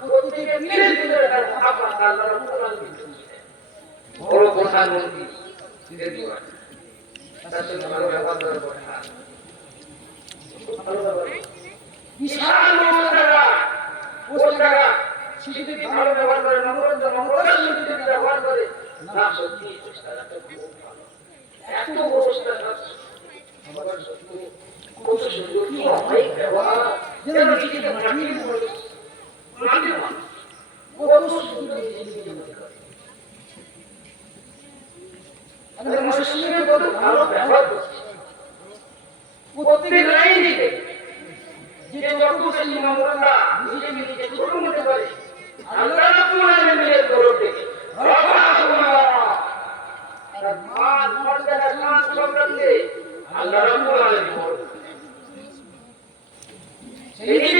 প্রত্যেকে দিনের ভিতরে তার আল্লাহ রাব্বুল আলামিন বড় প্রধানমন্ত্রী দিনের দিওয়ান তার সঙ্গে ভালো ব্যবহার করার কথা বিশাল মমতারা পোস্টারা শিশুদের ভালো ব্যবহার করে মনোরঞ্জন মঙ্গলের ব্যবহার করে না সত্যি এত পোস্টার আমার সত্যি কত সুন্দর কি অমায়িক ব্যবহার যেন নিজেকে মাটির ভালো ব্যবহার প্রত্যেক লাইন যে যত সেই আল্লাহ রাব্বুল তার